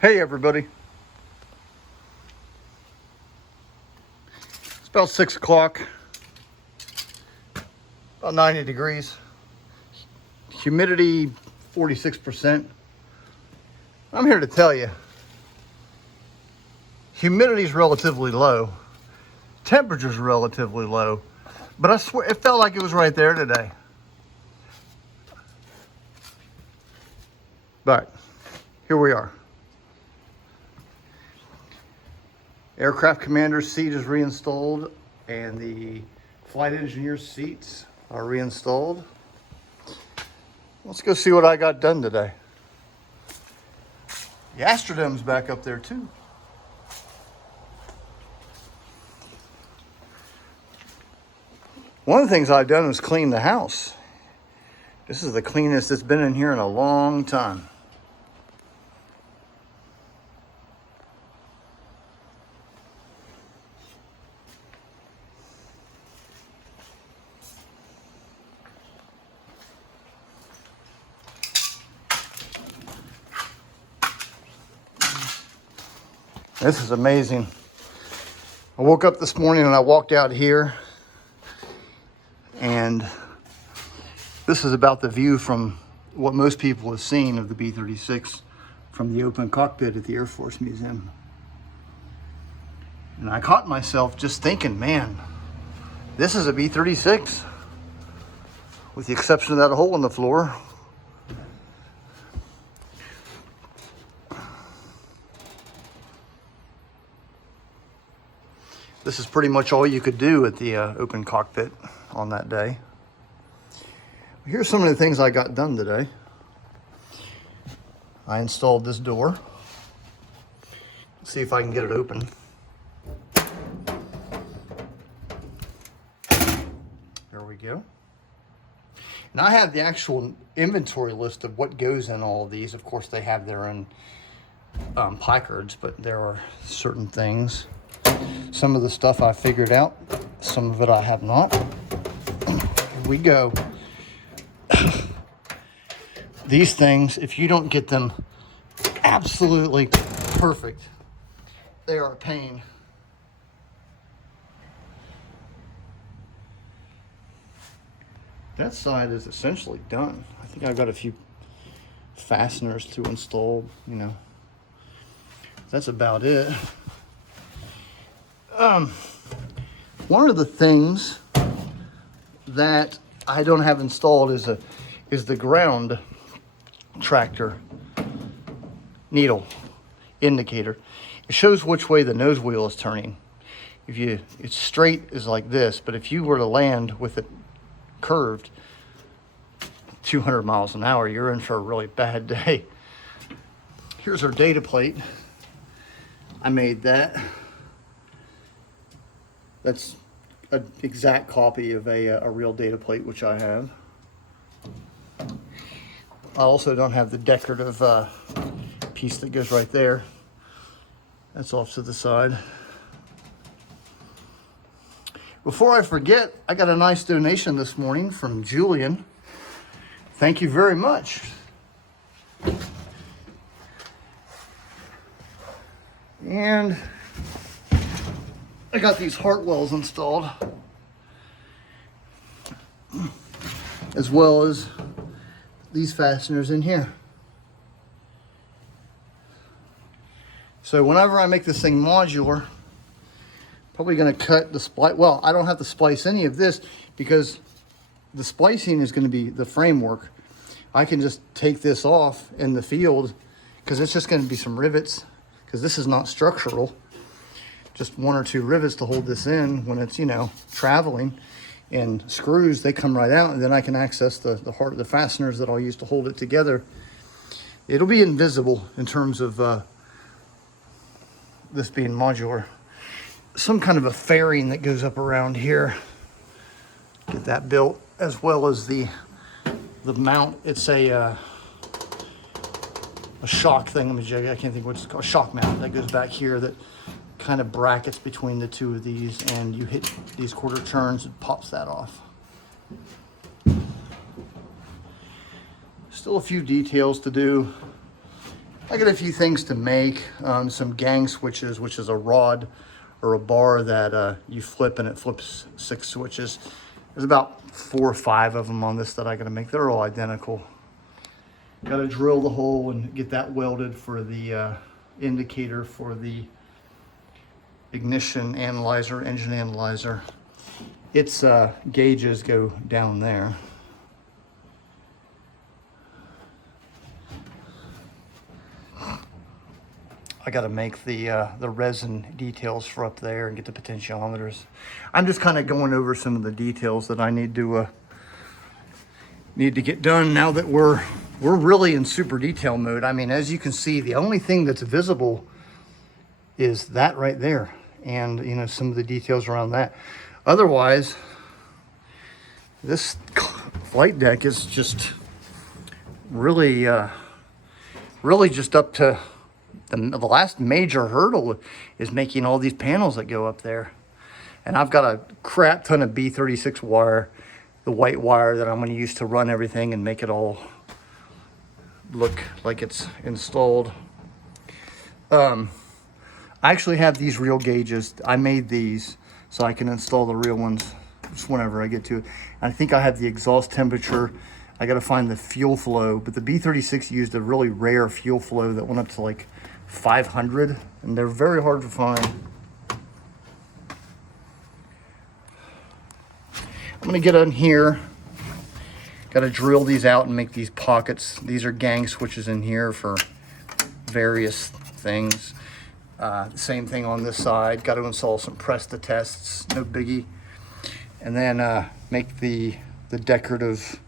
Hey everybody, it's about 6 o'clock, about 90 degrees, humidity 46%. I'm here to tell you, humidity is relatively low, temperature's relatively low, but I swear it felt like it was right there today. But here we are. Aircraft commander's seat is reinstalled and the flight engineer's seats are reinstalled. Let's go see what I got done today. The Astrodom's back up there too. One of the things I've done is clean the house. This is the cleanest it's been in here in a long time. This is amazing. I woke up this morning and I walked out here, and this is about the view from what most people have seen of the B-36 from the open cockpit at the Air Force Museum. And I caught myself just thinking, man, this is a B-36, with the exception of that hole in the floor. This is pretty much all you could do at the open cockpit on that day. Here's some of the things I got done today. I installed this door. Let's see if I can get it open. There we go. And I have the actual inventory list of what goes in all of these. Of course, they have their own placards, but there are certain things. Some of the stuff I figured out, some of it I have not. Here we go. These things, if you don't get them absolutely perfect, they are a pain. That side is essentially done. I think I've got a few fasteners to install, you know. That's about it. One of the things that I don't have installed is the ground tractor needle indicator. It shows which way the nose wheel is turning. It's straight is like this, but if you were to land with it curved 200 miles an hour, you're in for a really bad day. Here's our data plate. I made that. That's an exact copy of a real data plate, which I have. I also don't have the decorative piece that goes right there. That's off to the side. Before I forget, I got a nice donation this morning from Julian. Thank you very much. And I got these Hartwells installed, as well as these fasteners in here. So whenever I make this thing modular, probably going to cut the splice. Well, I don't have to splice any of this because the splicing is going to be the framework. I can just take this off in the field because it's just going to be some rivets, because this is not structural. Just one or two rivets to hold this in when it's, you know, traveling, and screws, they come right out, and then I can access the fasteners that I'll use to hold it together. It'll be invisible in terms of this being modular. Some kind of a fairing that goes up around here. Get that built, as well as the mount. It's a shock thingamajig. I can't think what it's called. A shock mount that goes back here that kind of brackets between the two of these, and you hit these quarter turns, it pops that off. Still a few details to do. I got a few things to make. Some gang switches, which is a rod or a bar that you flip and it flips 6 switches. There's about 4 or 5 of them on this that I gotta make. They're all identical. Gotta drill the hole and get that welded for the indicator for the ignition analyzer, engine analyzer. Its gauges go down there. I got to make the resin details for up there and get the potentiometers. I'm just kind of going over some of the details that I need to get done now that we're really in super detail mode. I mean, as you can see, the only thing that's visible is that right there, and you know, some of the details around that. Otherwise, this flight deck is just really just up to the last major hurdle is making all these panels that go up there. And I've got a crap ton of B-36 wire, the white wire that I'm going to use to run everything and make it all look like it's installed. I actually have these real gauges. I made these so I can install the real ones just whenever I get to it. And I think I have the exhaust temperature. I got to find the fuel flow, but the B-36 used a really rare fuel flow that went up to like 500, and they're very hard to find. I'm gonna get on here. Got to drill these out and make these pockets. These are gang switches in here for various things. Same thing on this side. Got to install some press to tests, no biggie. And then make the decorative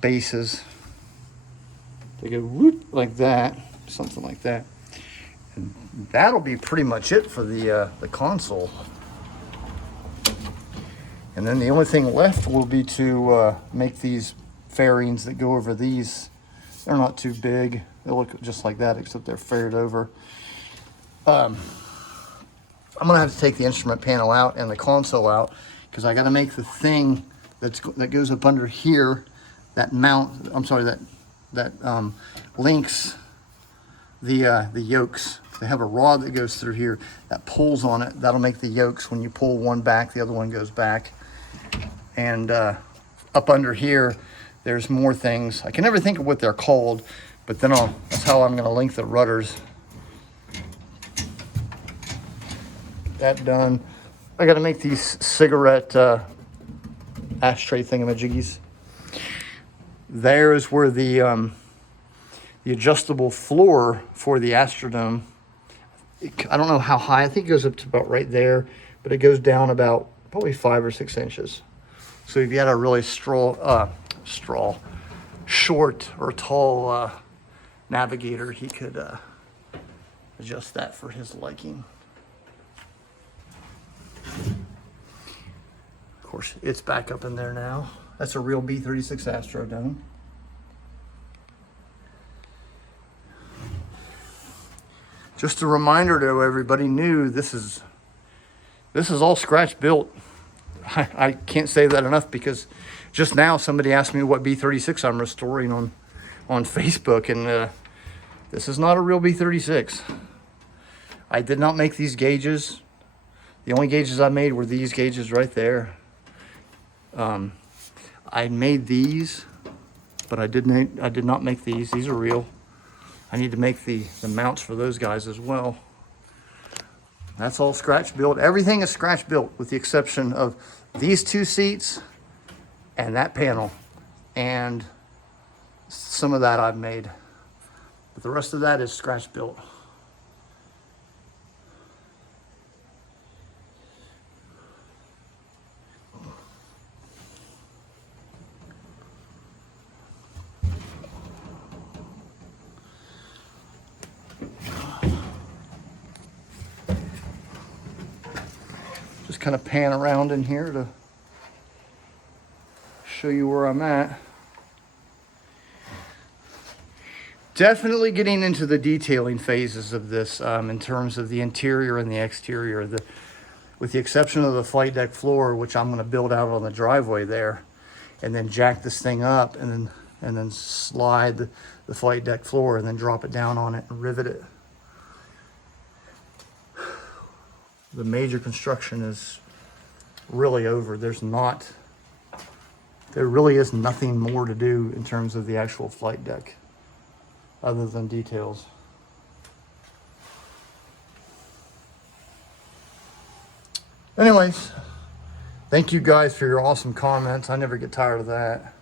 bases. They go whoop like that, something like that. And that'll be pretty much it for the console. And then the only thing left will be to make these fairings that go over these. They're not too big. They look just like that, except they're faired over. I'm gonna have to take the instrument panel out and the console out because I got to make the thing that goes up under here, that mount. I'm sorry, that links the yokes. They have a rod that goes through here that pulls on it. That'll make the yokes. When you pull one back, the other one goes back. And up under here, there's more things. I can never think of what they're called, but then that's how I'm gonna link the rudders. That done. I gotta make these cigarette ashtray thingamajiggies. There is where the adjustable floor for the Astrodome, I don't know how high, I think it goes up to about right there, but it goes down about probably 5 or 6 inches. So if you had a really short or tall navigator, he could adjust that for his liking. Of course, it's back up in there now. That's a real B-36 Astrodome. Just a reminder to everybody new, this is all scratch built. I can't say that enough because just now somebody asked me what B-36 I'm restoring on Facebook, and this is not a real B-36. I did not make these gauges. The only gauges I made were these gauges right there. I made these, but I did not make these. These are real. I need to make the mounts for those guys as well. That's all scratch built. Everything is scratch built with the exception of these 2 seats and that panel. And some of that I've made. But the rest of that is scratch built. Just kind of pan around in here to show you where I'm at. Definitely getting into the detailing phases of this in terms of the interior and the exterior. With the exception of the flight deck floor, which I'm going to build out on the driveway there, and then jack this thing up and then and then slide the flight deck floor and then drop it down on it and rivet it. The major construction is really over. There really is nothing more to do in terms of the actual flight deck other than details. Anyways, thank you guys for your awesome comments. I never get tired of that.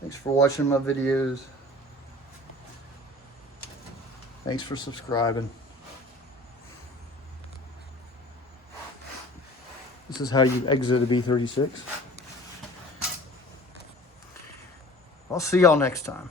Thanks for watching my videos. Thanks for subscribing. This is how you exit a B-36. I'll see y'all next time.